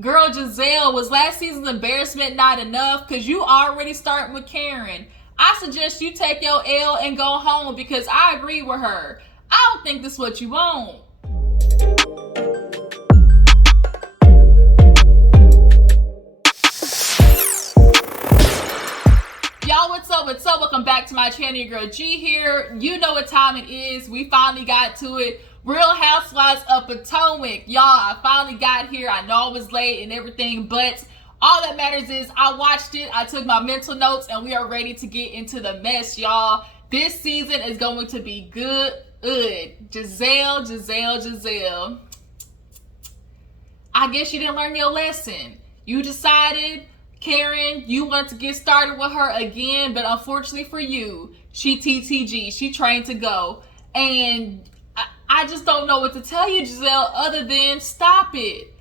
Girl, Gizelle, was last season's embarrassment not enough? Because you already starting with Karen. I suggest you take your L and go home because I agree with her. I don't think this is what you want. Y'all, what's up? What's up? Welcome back to my channel. Your girl G here. You know what time it is. We finally got to it. Real Housewives of Potomac. Y'all, I finally got here. I know I was late and everything, but all that matters is I watched it. I took my mental notes and we are ready to get into the mess, y'all. This season is going to be good. Gizelle. I guess you didn't learn your lesson. You decided, Karen, you want to get started with her again, but unfortunately for you, she TTG. She trained to go. And I just don't know what to tell you, Gizelle, other than stop it.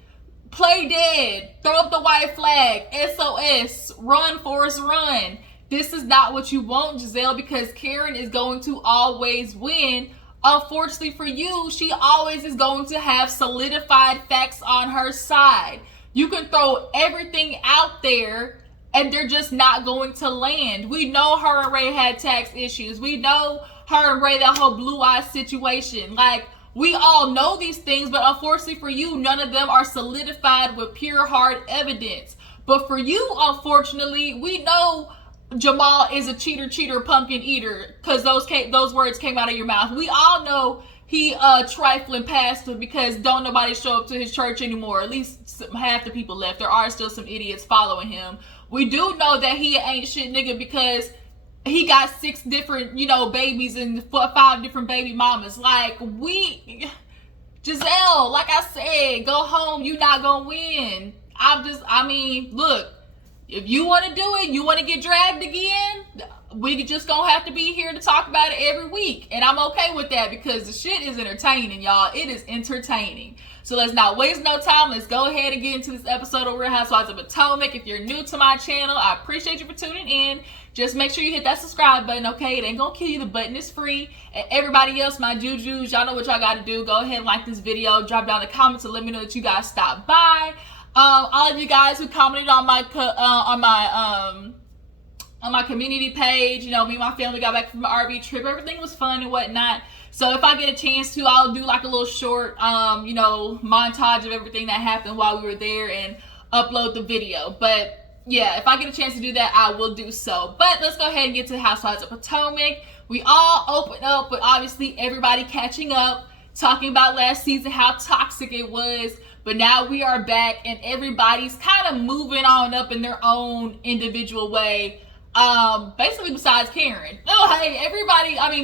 Play dead. Throw up the white flag. SOS. Run, Forrest, run. This is not what you want, Gizelle, because Karen is going to always win. Unfortunately for you, she always is going to have solidified facts on her side. You can throw everything out there and they're just not going to land. We know her and Ray had tax issues. We know her and Ray, that whole blue eye situation. Like, we all know these things, but unfortunately for you, none of them are solidified with pure hard evidence. But for you, unfortunately, we know Jamal is a cheater, pumpkin eater, because those words came out of your mouth. We all know he trifling pastor because don't nobody show up to his church anymore. At least half the people left. There are still some idiots following him. We do know that he ain't shit nigga because he got 6 different, babies and 5 different baby mamas. Like, Gizelle, like I said, go home. You not gonna win. Look, if you want to do it, you want to get dragged again, we just gonna have to be here to talk about it every week. And I'm okay with that because the shit is entertaining, y'all. It is entertaining. So let's not waste no time. Let's go ahead and get into this episode of Real Housewives of Potomac. If you're new to my channel, I appreciate you for tuning in. Just make sure you hit that subscribe button, okay? It ain't gonna kill you. The button is free. And everybody else, my jujus, y'all know what y'all gotta do. Go ahead and like this video. Drop down the comments and let me know that you guys stopped by. All of you guys who commented on my community page, me and my family got back from the RV trip. Everything was fun and whatnot. So if I get a chance to, I'll do like a little short, montage of everything that happened while we were there and upload the video. But yeah, if I get a chance to do that, I will do so. But let's go ahead and get to the Housewives of Potomac. We all open up, but obviously everybody catching up, talking about last season, how toxic it was. But now we are back and everybody's kind of moving on up in their own individual way. Basically besides Karen.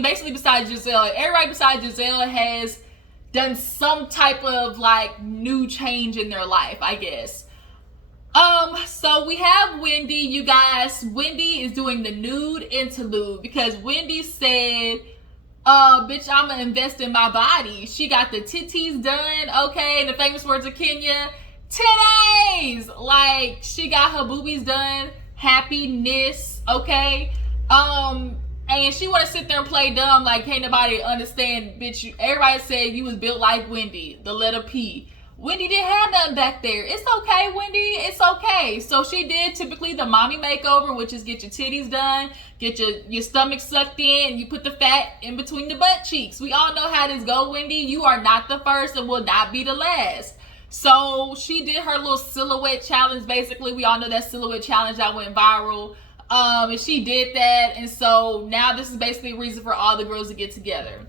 Basically besides Gizelle. Everybody besides Gizelle has done some type of like new change in their life, I guess. So we have Wendy, you guys. Wendy is doing the nude interlude because Wendy said, bitch, I'ma invest in my body. She got the titties done, okay? In the famous words of Kenya, titties! Like, she got her boobies done. Happiness, okay? And she wanna sit there and play dumb like can't nobody understand, bitch. Everybody said you was built like Wendy, the letter P. Wendy didn't have nothing back there. It's okay, Wendy. It's okay. So she did typically the mommy makeover, which is get your titties done, get your stomach sucked in, and you put the fat in between the butt cheeks. We all know how this go, Wendy. You are not the first and will not be the last. So she did her little silhouette challenge. Basically, we all know that silhouette challenge that went viral. And she did that. And so now this is basically a reason for all the girls to get together.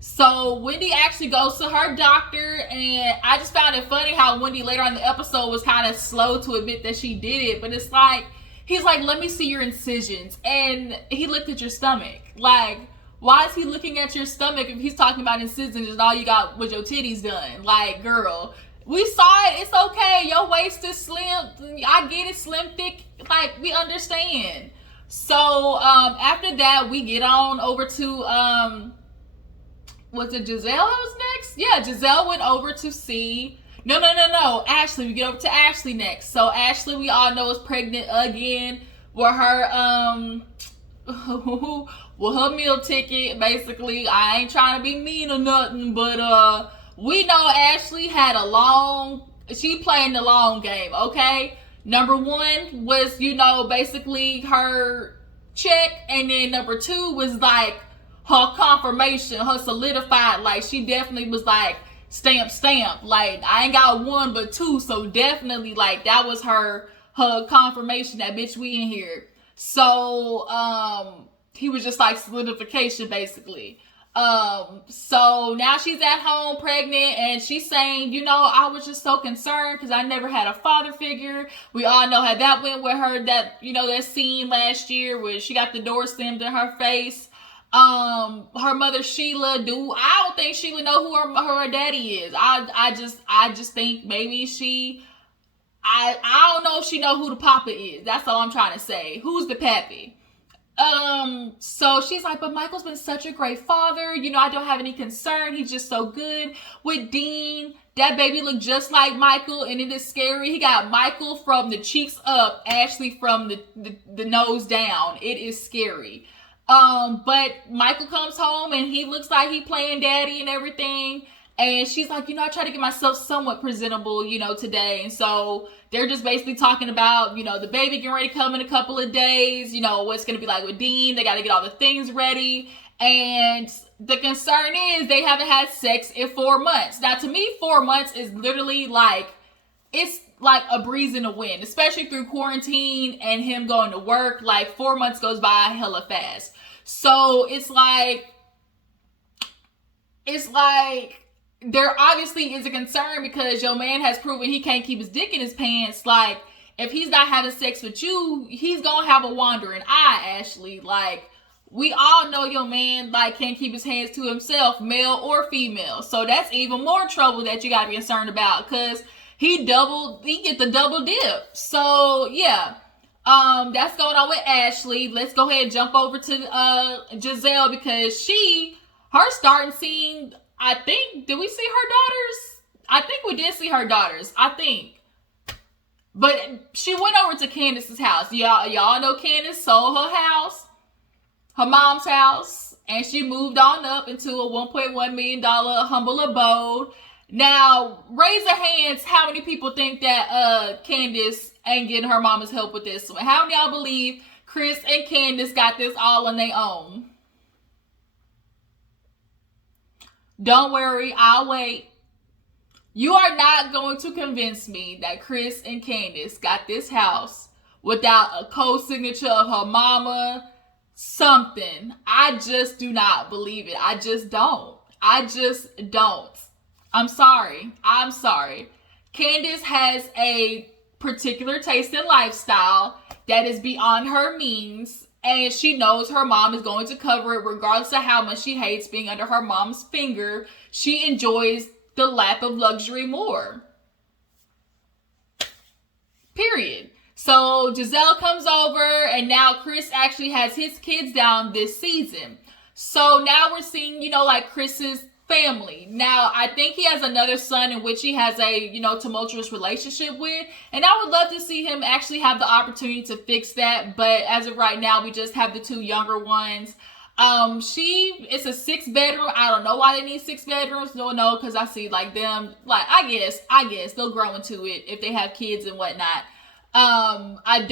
So Wendy actually goes to her doctor, and I just found it funny how Wendy later on in the episode was kind of slow to admit that she did it. But it's like, he's like, let me see your incisions. And he looked at your stomach. Like, why is he looking at your stomach if he's talking about incisions and all you got was your titties done? Like, girl, we saw it. It's okay. Your waist is slim. I get it, slim, thick. Like, we understand. So after that, we get on over to... was it Gizelle that was next? Yeah, Gizelle went over to see... No. Ashley. We get over to Ashley next. So Ashley, we all know, is pregnant again with her her meal ticket. Basically, I ain't trying to be mean or nothing, but we know Ashley had a long she playing the long game, okay? Number one was, you know, basically her check, and then number two was like her confirmation, her solidified, like she definitely was like stamp, like I ain't got one but two, so definitely like that was her confirmation that bitch we in here. So he was just like solidification basically. So now she's at home pregnant, and she's saying, you know, I was just so concerned because I never had a father figure. We all know how that went with her, that, you know, that scene last year where she got the door slammed in her face. Her mother Sheila, I don't think Sheila know who her daddy is. I just think maybe I don't know if she know who the papa is. That's all I'm trying to say. Who's the pappy? So she's like, but Michael's been such a great father. You know, I don't have any concern. He's just so good. With Dean, that baby looked just like Michael, and it is scary. He got Michael from the cheeks up, Ashley from the nose down. It is scary. But Michael comes home and he looks like he playing daddy and everything. And she's like, you know, I try to get myself somewhat presentable, you know, today. And so they're just basically talking about, you know, the baby getting ready to come in a couple of days, you know, what's going to be like with Dean. They got to get all the things ready. And the concern is they haven't had sex in 4 months. Now, to me, 4 months is literally like, it's like a breeze in the wind, especially through quarantine and him going to work. Like 4 months goes by hella fast. So it's like there obviously is a concern because your man has proven he can't keep his dick in his pants. Like, if he's not having sex with you, he's gonna have a wandering eye, Ashley. Like, we all know your man, like, can't keep his hands to himself, male or female. So that's even more trouble that you gotta be concerned about, because he get the double dip. So, yeah. That's going on with Ashley. Let's go ahead and jump over to Gizelle, because her starting scene, I think, did we see her daughters? I think we did see her daughters, I think. But she went over to Candace's house. Y'all know Candace sold her house, her mom's house, and she moved on up into a $1.1 million humble abode. Now, raise your hands, how many people think that Candace ain't getting her mama's help with this one? How many of y'all believe Chris and Candace got this all on their own? Don't worry, I'll wait. You are not going to convince me that Chris and Candace got this house without a co-signature of her mama, something. I just do not believe it. I just don't. I'm sorry. Candace has a particular taste in lifestyle that is beyond her means, and she knows her mom is going to cover it regardless of how much she hates being under her mom's finger. She enjoys the lap of luxury more. Period. So Gizelle comes over, and now Chris actually has his kids down this season. So now we're seeing, you know, like Chris's family. Now, I think he has another son in which he has a, you know, tumultuous relationship with, and I would love to see him actually have the opportunity to fix that, but as of right now, we just have the two younger ones. It's a 6-bedroom. I don't know why they need 6 bedrooms. No, because I see like them, like, I guess they'll grow into it if they have kids and whatnot. I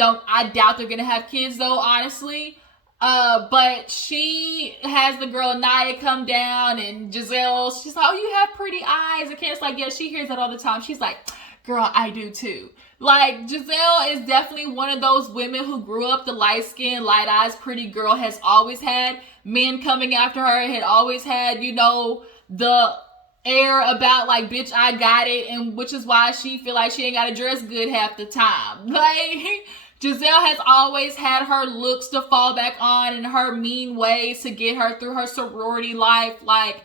doubt they're gonna have kids though, honestly. But she has the girl Naya come down, and Gizelle, she's like, oh, you have pretty eyes. And Candace's like, yeah, she hears that all the time. She's like, girl, I do too. Like, Gizelle is definitely one of those women who grew up the light-skinned, light-eyes, pretty girl, has always had men coming after her, had always had, you know, the air about like, bitch, I got it, and which is why she feel like she ain't got to dress good half the time. Like, Gizelle has always had her looks to fall back on and her mean ways to get her through her sorority life. Like,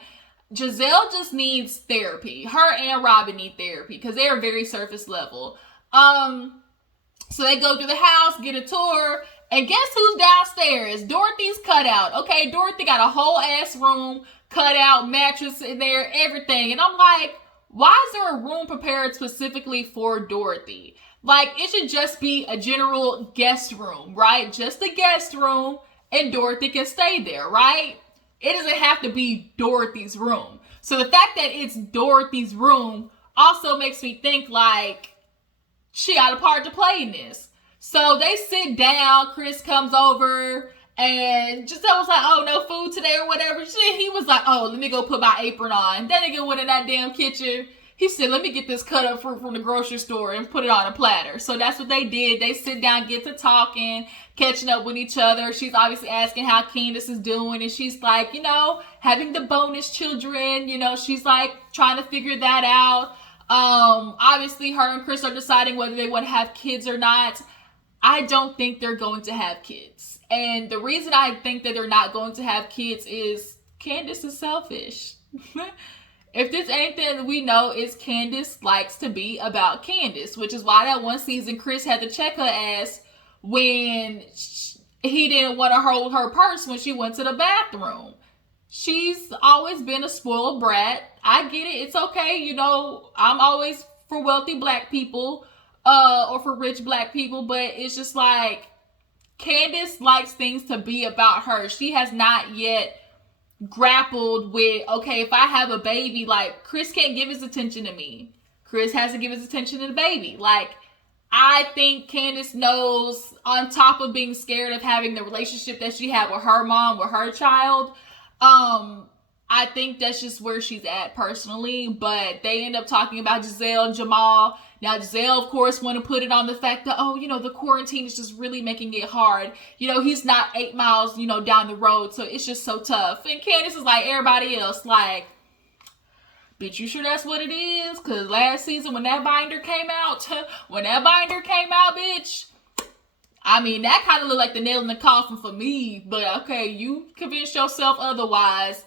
Gizelle just needs therapy. Her and Robyn need therapy because they are very surface level. So they go through the house, get a tour, and guess who's downstairs? Dorothy's cutout. Okay, Dorothy got a whole ass room, cutout, mattress in there, everything. And I'm like, why is there a room prepared specifically for Dorothy? Like, it should just be a general guest room, right? Just a guest room, and Dorothy can stay there, right? It doesn't have to be Dorothy's room. So the fact that it's Dorothy's room also makes me think like she got a part to play in this. So they sit down, Chris comes over, and Gizelle was like, oh, no food today or whatever. He was like, oh, let me go put my apron on. That nigga went in that damn kitchen. He said, let me get this cut up fruit from the grocery store and put it on a platter. So that's what they did. They sit down, get to talking, catching up with each other. She's obviously asking how Candace is doing. And she's like, having the bonus children. She's like trying to figure that out. Obviously, her and Chris are deciding whether they want to have kids or not. I don't think they're going to have kids. And the reason I think that they're not going to have kids is Candace is selfish. If there's anything that we know, is Candace likes to be about Candace, which is why that one season Chris had to check her ass when he didn't want to hold her purse when she went to the bathroom. She's always been a spoiled brat. I get it. It's okay. I'm always for wealthy black people or for rich black people, but it's just like Candace likes things to be about her. She has not yet grappled with, okay, if I have a baby, like Chris can't give his attention to me. Chris has to give his attention to the baby. Like, I think Candace knows, on top of being scared of having the relationship that she had with her mom, with her child, I think that's just where she's at personally. But they end up talking about Gizelle and Jamal. Now, Gizelle, of course, want to put it on the fact that, the quarantine is just really making it hard. He's not 8 miles, down the road, so it's just so tough. And Candace is like everybody else, like, bitch, you sure that's what it is? Because last season, when that binder came out, bitch, I mean, that kind of looked like the nail in the coffin for me. But, okay, you convinced yourself otherwise.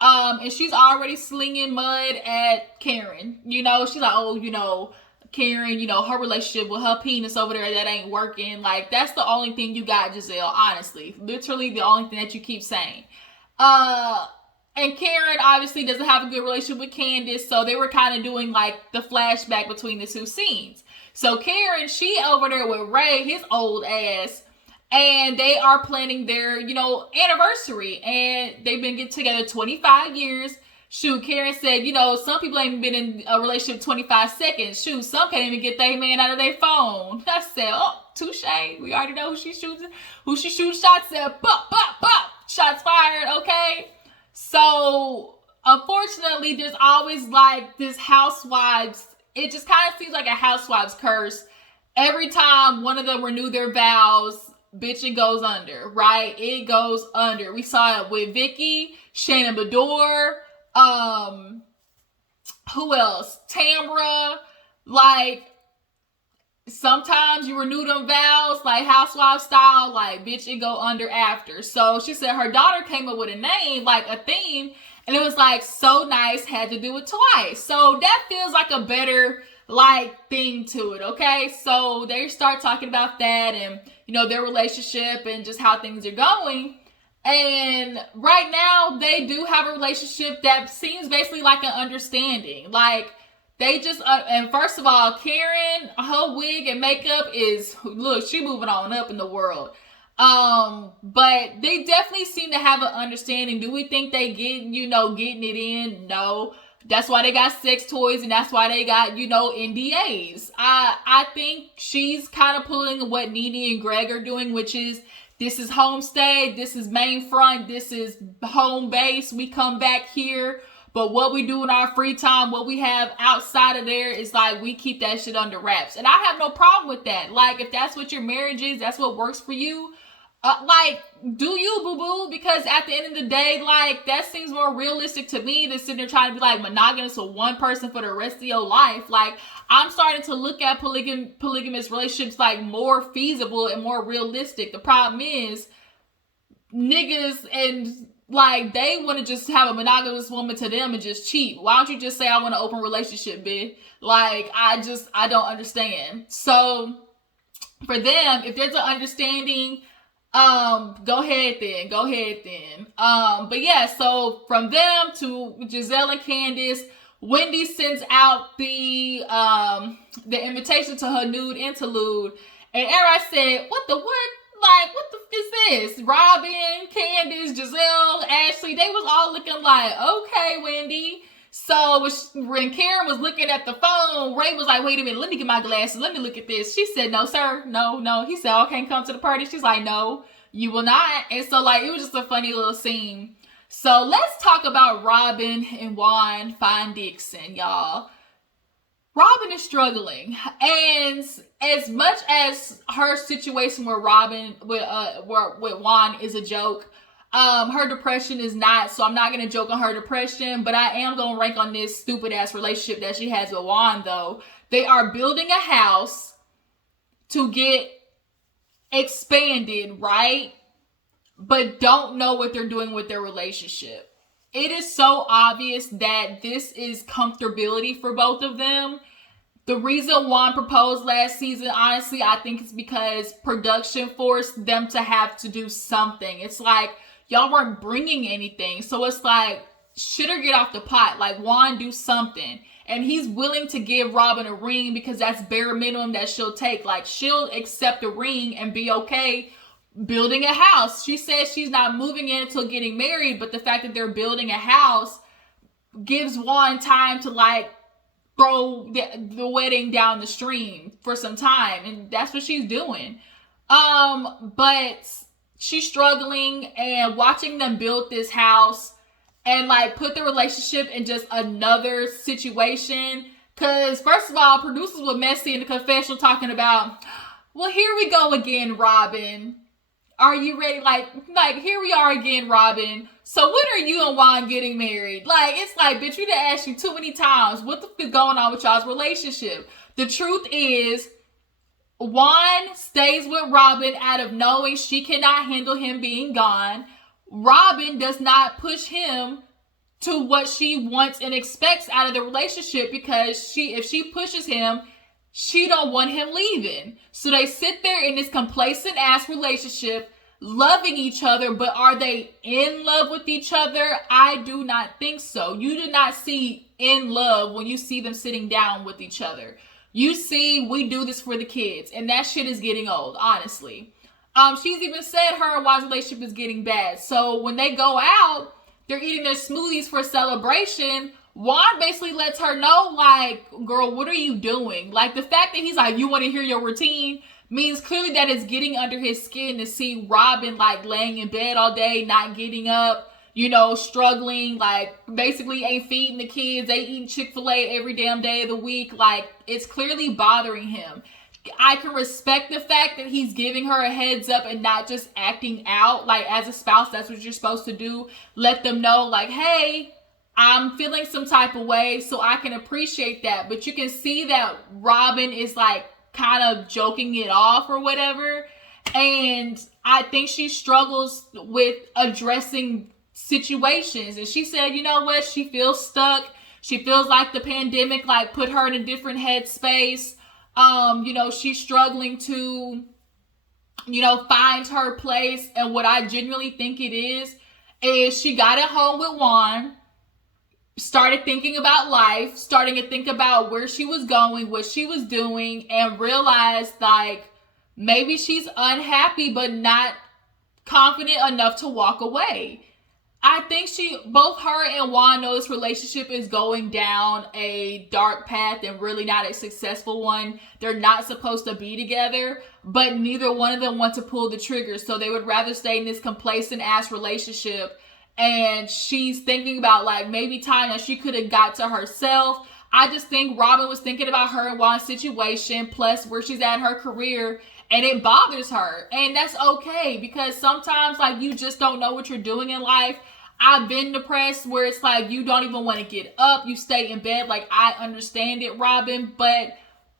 And she's already slinging mud at Karen. She's like, Karen, her relationship with her penis over there, that ain't working. Like, that's the only thing you got, Gizelle, honestly. Literally the only thing that you keep saying. And Karen obviously doesn't have a good relationship with Candace, so they were kind of doing, like, the flashback between the two scenes. So Karen, she over there with Ray, his old ass, and they are planning their, anniversary. And they've been getting together 25 years. Shoot, Karen said, some people ain't been in a relationship 25 seconds. Shoot, some can't even get their man out of their phone. I said, oh, touche. We already know who she shoots shots at. Bop, bop, bop. Shots fired, okay? So, unfortunately, there's always, like, this Housewives. It just kind of seems like a Housewives curse. Every time one of them renew their vows, bitch, it goes under, right? It goes under. We saw it with Vicky, Shannon Bedore, who else? Tamra. Like, sometimes you renew them vows, like Housewives style, like, bitch, it go under after. So she said her daughter came up with a name, like a theme, and it was like, so nice, had to do it twice. So that feels like a better, like, thing to it, okay? So they start talking about that and, their relationship and just how things are going. And right now, they do have a relationship that seems basically like an understanding. Like, they just, and first of all, Karen, her wig and makeup is, look, she moving on up in the world. But they definitely seem to have an understanding. Do we think they getting it in? No. That's why they got sex toys and that's why they got, NDAs. I think she's kind of pulling what Nene and Greg are doing, which is, this is homestay, this is main front, this is home base. We come back here, but what we do in our free time, what we have outside of there is like, we keep that shit under wraps. And I have no problem with that. Like, if that's what your marriage is, that's what works for you. Like, do you, boo-boo? Because at the end of the day, like, that seems more realistic to me than sitting there trying to be, like, monogamous with one person for the rest of your life. Like, I'm starting to look at polygamous relationships, like, more feasible and more realistic. The problem is, niggas and, like, they want to just have a monogamous woman to them and just cheat. Why don't you just say, I want an open relationship, bitch? Like, I don't understand. So, for them, if there's an understanding, go ahead then. But yeah, so from them to Gizelle and Candace, Wendy sends out the invitation to her nude interlude, and everybody said, what? Like, what the f is this? Robyn, Candace, Gizelle, Ashley, they was all looking like, okay, Wendy, So when Karen was looking at the phone, Ray was like, wait a minute, let me get my glasses. Let me look at this. She said, no, sir. No. He said, I can't come to the party. She's like, no, you will not. And so like, it was just a funny little scene. So let's talk about Robyn and Juan Fine Dixon, y'all. Robyn is struggling, and as much as her situation with Juan is a joke, her depression is not. So I'm not gonna joke on her depression, but I am gonna rank on this stupid ass relationship that she has with Juan. Though they are building a house to get expanded, right? But don't know what they're doing with their relationship. It is so obvious that this is comfortability for both of them. The reason Juan proposed last season, honestly, I think it's because production forced them to have to do something. It's like, y'all weren't bringing anything. So it's like, shit or get off the pot. Like, Juan, do something. And he's willing to give Robyn a ring because that's bare minimum that she'll take. Like, she'll accept a ring and be okay building a house. She says she's not moving in until getting married, but the fact that they're building a house gives Juan time to like throw the wedding down the stream for some time, and that's what she's doing. But she's struggling, and watching them build this house and like put the relationship in just another situation. Cause first of all, producers were messy in the confessional talking about, well, here we go again, Robyn. Are you ready? Like here we are again, Robyn. So when are you and Juan getting married? Like, it's like, bitch, we done asked you too many times. What the fuck is going on with y'all's relationship? The truth is, Juan stays with Robyn out of knowing she cannot handle him being gone. Robyn does not push him to what she wants and expects out of the relationship because if she pushes him, she don't want him leaving. So they sit there in this complacent ass relationship, loving each other, but are they in love with each other? I do not think so. You do not see in love when you see them sitting down with each other. You see, we do this for the kids, and that shit is getting old, honestly. She's even said her and Juan's relationship is getting bad. So when they go out, they're eating their smoothies for celebration. Juan basically lets her know, like, girl, what are you doing? Like, the fact that he's like, you want to hear your routine means clearly that it's getting under his skin to see Robyn, like, laying in bed all day, not getting up, you know, struggling, like, basically ain't feeding the kids. They eat Chick-fil-A every damn day of the week. Like, it's clearly bothering him. I can respect the fact that he's giving her a heads up and not just acting out. Like, as a spouse, that's what you're supposed to do. Let them know, like, hey, I'm feeling some type of way, so I can appreciate that. But you can see that Robyn is like kind of joking it off or whatever. And I think she struggles with addressing situations. And she said, you know what? She feels stuck. She feels like the pandemic like put her in a different headspace. You know, she's struggling to, you know, find her place. And what I genuinely think it is she got at home with Juan, started thinking about life, starting to think about where she was going, what she was doing, and realized like maybe she's unhappy but not confident enough to walk away. I think both her and Juan know this relationship is going down a dark path and really not a successful one. They're not supposed to be together, but neither one of them want to pull the trigger. So they would rather stay in this complacent ass relationship. And she's thinking about like maybe time that she could have got to herself. I just think Robyn was thinking about her and Juan's situation, plus where she's at in her career, and it bothers her. And that's okay, because sometimes like you just don't know what you're doing in life. I've been depressed where it's like you don't even want to get up. You stay in bed. Like, I understand it, Robyn, but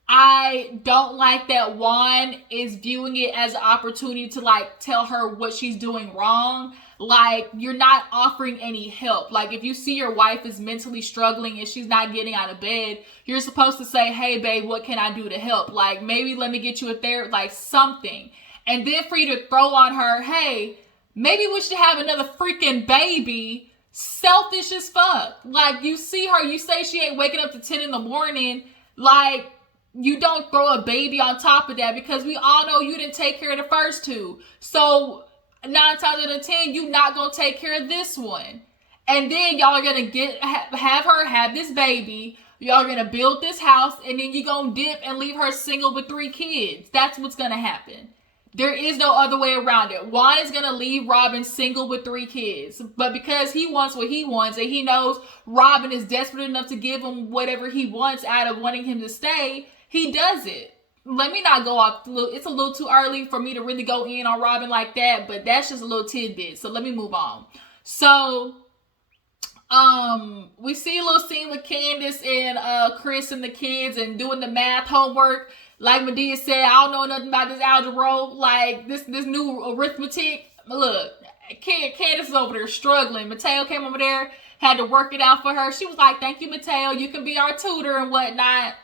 I don't like that Juan is viewing it as an opportunity to like tell her what she's doing wrong. Like, you're not offering any help. Like, if you see your wife is mentally struggling and she's not getting out of bed, you're supposed to say, hey, babe, what can I do to help? Like, maybe let me get you a therapist, like something. And then for you to throw on her, hey, maybe we should have another freaking baby. Selfish as fuck. Like, you see her, you say she ain't waking up to 10 in the morning. Like, you don't throw a baby on top of that, because we all know you didn't take care of the first two. So 9 times out of 10, you not gonna take care of this one. And then y'all are gonna have her have this baby. Y'all are gonna build this house, and then you gonna dip and leave her single with 3 kids. That's what's gonna happen. There is no other way around it. Juan is gonna leave Robyn single with 3 kids. But because he wants what he wants, and he knows Robyn is desperate enough to give him whatever he wants out of wanting him to stay, he does it. Let me not go off. It's a little too early for me to really go in on Robyn like that, but that's just a little tidbit. So let me move on. So we see a little scene with Candace and Chris and the kids and doing the math homework. Like Medea said, I don't know nothing about this algebra, like this new arithmetic. Look, Candace is over there struggling. Mateo came over there, had to work it out for her. She was like, "Thank you, Mateo. You can be our tutor and whatnot."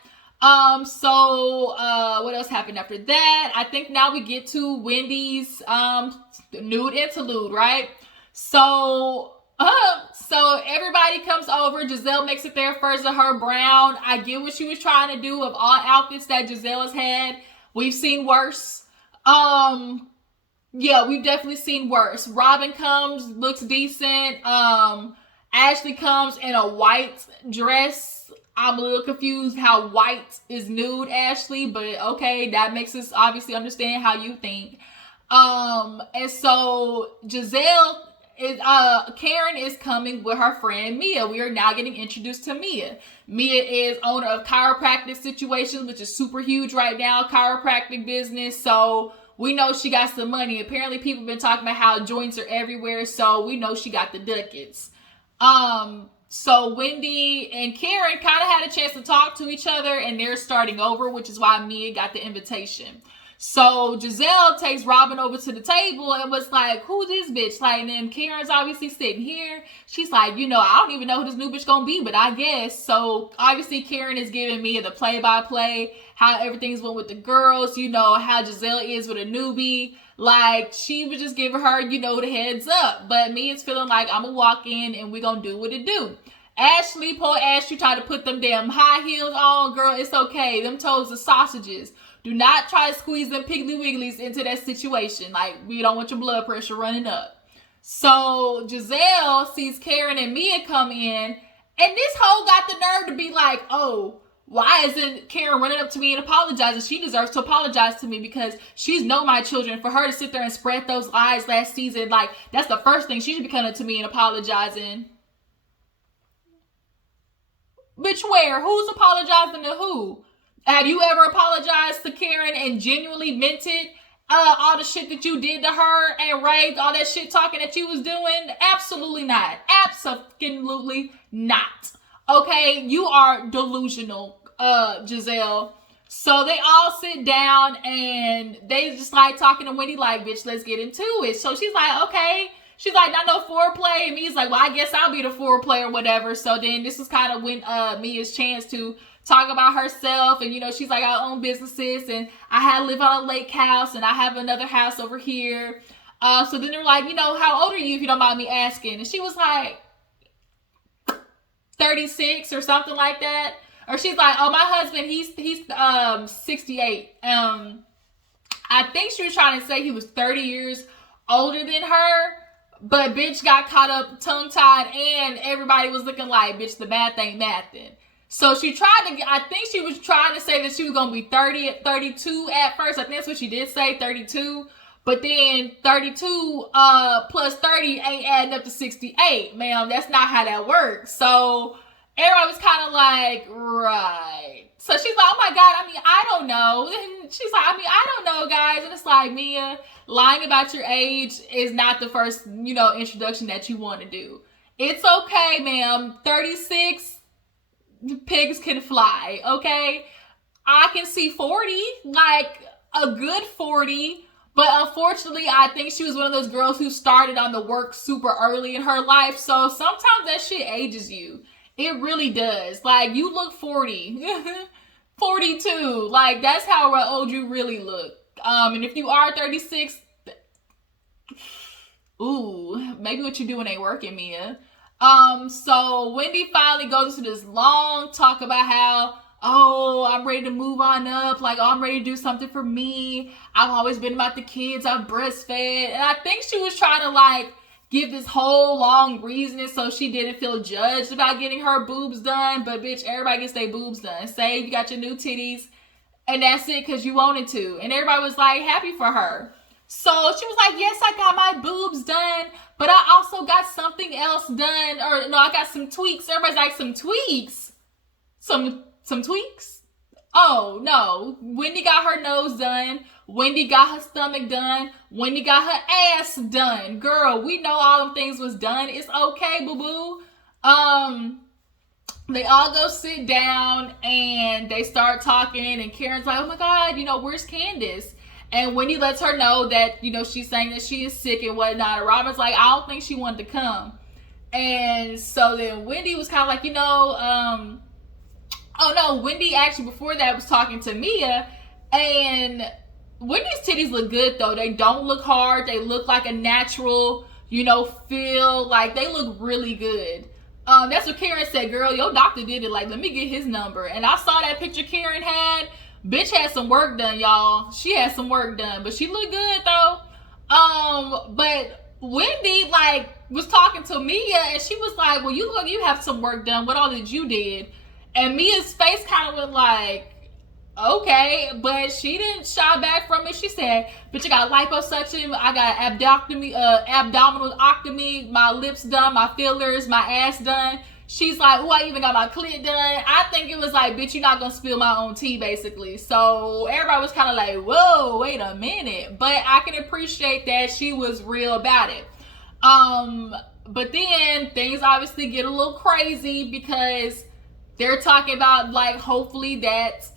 What else happened after that? I think now we get to Wendy's nude interlude, right? So everybody comes over. Gizelle makes it there first of her brown. I get what she was trying to do. Of all outfits that Gizelle has had, we've seen worse. Yeah, we've definitely seen worse. Robyn comes, looks decent. Ashley comes in a white dress. I'm a little confused how white is nude, Ashley, but okay, that makes us obviously understand how you think. And so Gizelle Karen is coming with her friend Mia. We are now getting introduced to Mia. Mia is owner of Chiropractic Situations, which is super huge right now, chiropractic business. So we know she got some money. Apparently people have been talking about how joints are everywhere, so we know she got the ducats. So Wendy and Karen kind of had a chance to talk to each other, and they're starting over, which is why Mia got the invitation. So Gizelle takes Robyn over to the table and was like, "Who's this bitch?" Like, and then Karen's obviously sitting here. She's like, I don't even know who this new bitch gonna be, but I guess. So obviously Karen is giving me the play-by-play, how everything's went with the girls, how Gizelle is with a newbie. Like, she was just giving her, the heads up. But me is feeling like I'm gonna walk in and we gonna do what it do. Ashley, poor Ashley, tried to put them damn high heels on. Girl, it's okay. Them toes are sausages. Do not try to squeeze them Piggly Wigglies into that situation. Like, we don't want your blood pressure running up. So Gizelle sees Karen and Mia come in, and this hoe got the nerve to be like, "Oh, why isn't Karen running up to me and apologizing? She deserves to apologize to me because she's known my children." For her to sit there and spread those lies last season, like, that's the first thing she should be coming to me and apologizing. Bitch, where? Who's apologizing to who? Have you ever apologized to Karen and genuinely meant it? All the shit that you did to her and Ray, all that shit talking that you was doing? Absolutely not. Absolutely not. Okay, you are delusional, Gizelle. So they all sit down and they just like talking to Wendy like, "Bitch, let's get into it." So she's like, "Okay." She's like, "Not no foreplay." And Mia's like, "Well, I guess I'll be the foreplay or whatever." So then this is kind of when Mia's chance to talk about herself. And, she's like, "I own businesses and I live on a lake house and I have another house over here." So then they're like, "How old are you, if you don't mind me asking?" And she was like, 36 or something like that. Or she's like, "Oh, my husband, he's 68. I think she was trying to say he was 30 years older than her. But bitch got caught up tongue-tied and everybody was looking like, bitch, the math ain't mathin'. So I think she was trying to say that she was going to be 30 at 32 at first. I think that's what she did say, 32. But then 32 plus 30 ain't adding up to 68. Ma'am, that's not how that works. So everybody was kind of like, right. So she's like, "Oh my God, I don't know." And she's like, "I don't know, guys." And it's like, Mia, lying about your age is not the first, introduction that you want to do. It's okay, ma'am. 36, pigs can fly, okay? I can see 40, like a good 40. But unfortunately, I think she was one of those girls who started on the work super early in her life. So sometimes that shit ages you. It really does. Like, you look 40. 42. Like, that's how old you really look. And if you are 36, ooh, maybe what you're doing ain't working, Mia. So Wendy finally goes into this long talk about how, "Oh, I'm ready to move on up. Like, oh, I'm ready to do something for me. I've always been about the kids. I've breastfed." And I think she was trying to, like, give this whole long reasoning so she didn't feel judged about getting her boobs done. But bitch, everybody gets their boobs done. Say you got your new titties and that's it because you wanted to. And everybody was like happy for her. So she was like, yes, I got my boobs done, but I also got something else done. Or no, I got some tweaks. Everybody's like, some tweaks? Some tweaks? Oh, no. Wendy got her nose done. Wendy got her stomach done. Wendy got her ass done. Girl, we know all them things was done. It's okay, boo-boo. They all go sit down and they start talking, and Karen's like, oh my God, where's Candace? And Wendy lets her know that, she's saying that she is sick and whatnot. And Robyn's like, I don't think she wanted to come. And so then Wendy was kind of like, oh no, Wendy actually before that was talking to Mia, and Wendy's titties look good though. They don't look hard. They look like a natural, feel. Like they look really good. That's what Karen said, girl, your doctor did it. Like, let me get his number. And I saw that picture Karen had. Bitch had some work done, y'all. She had some work done, but she looked good though. But Wendy was talking to Mia, and she was like, well, you look, you have some work done. What all did you did? And Mia's face kind of went like, okay, but she didn't shy back from it. She said, bitch, I got liposuction, I got abdominal octomy, my lips done, my fillers, my ass done. She's like, oh, I even got my clit done. I think it was like, bitch, you're not gonna spill my own tea, basically. So everybody was kind of like, whoa, wait a minute. But I can appreciate that she was real about it. But then things obviously get a little crazy because they're talking about hopefully that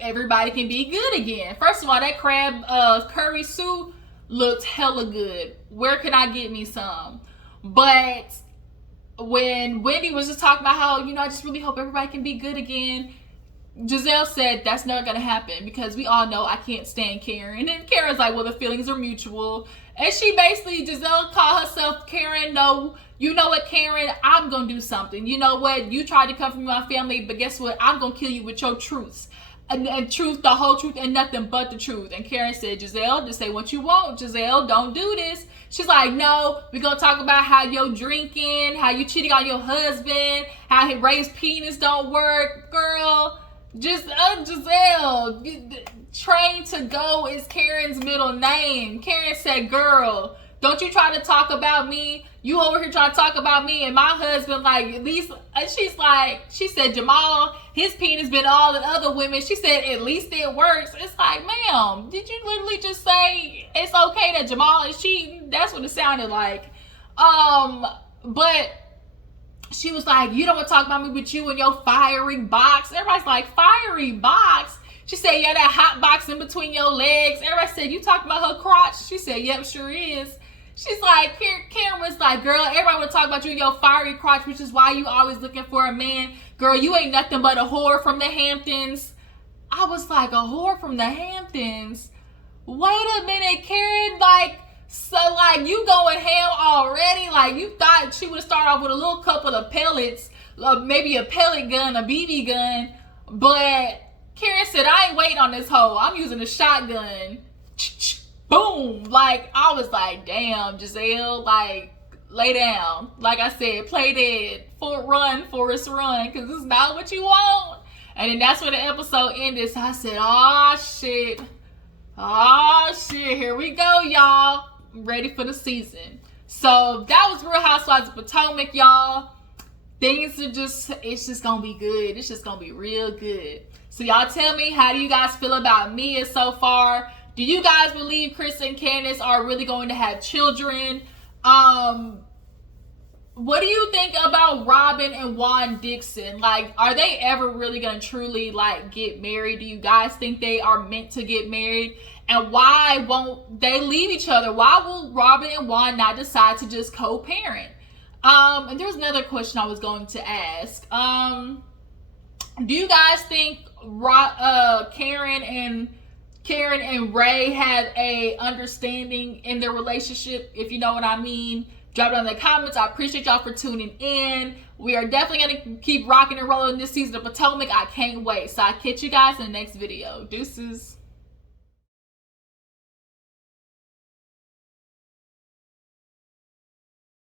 everybody can be good again. First of all, that crab curry soup looked hella good. Where can I get me some? But when Wendy was just talking about how, I just really hope everybody can be good again, Gizelle said that's never gonna happen because we all know I can't stand Karen. And then Karen's like, well, the feelings are mutual. And she basically, Gizelle called herself Karen. No, you know what, Karen? I'm gonna do something. You know what? You tried to come from my family, but guess what? I'm gonna kill you with your truths. And truth, the whole truth, and nothing but the truth. And Karen said, Gizelle, just say what you want. Gizelle, don't do this. She's like, no, we're gonna talk about how you're drinking, how you cheating on your husband, how his raised penis don't work. Girl, just Gizelle, trained to go is Karen's middle name. Karen said, girl, don't you try to talk about me. You over here trying to talk about me and my husband, at least, and she said, Jamal, his penis been all the other women. She said, at least it works. It's like, ma'am, did you literally just say it's okay that Jamal is cheating? That's what it sounded like. But she was like, you don't want to talk about me with you and your fiery box. Everybody's like, fiery box? She said, yeah, that hot box in between your legs. Everybody said, you talking about her crotch? She said, yep, sure is. She's like, Karen was like, girl, everybody want to talk about you and your fiery crotch, which is why you always looking for a man. Girl, you ain't nothing but a whore from the Hamptons. I was like, a whore from the Hamptons? Wait a minute, Karen, you going ham already? You thought she would start off with a little couple of pellets, maybe a pellet gun, a BB gun, but Karen said, I ain't waiting on this hoe. I'm using a shotgun. Boom. I was like, damn, Gizelle, lay down. Like I said, play dead. Forrest run, because it's not what you want. And then that's where the episode ended. So I said, oh shit, here we go, y'all. Ready for the season. So that was Real Housewives of Potomac, y'all. Things are it's just gonna be good. It's just gonna be real good. So y'all tell me, how do you guys feel about Mia so far? Do you guys believe Chris and Candace are really going to have children? What do you think about Robyn and Juan Dixon? Are they ever really going to truly, get married? Do you guys think they are meant to get married? And why won't they leave each other? Why will Robyn and Juan not decide to just co-parent? And there was another question I was going to ask. Do you guys think Karen and Ray have a understanding in their relationship, if you know what I mean? Drop it in the comments. I appreciate y'all for tuning in. We are definitely going to keep rocking and rolling this season of Potomac. I can't wait. So I'll catch you guys in the next video. Deuces.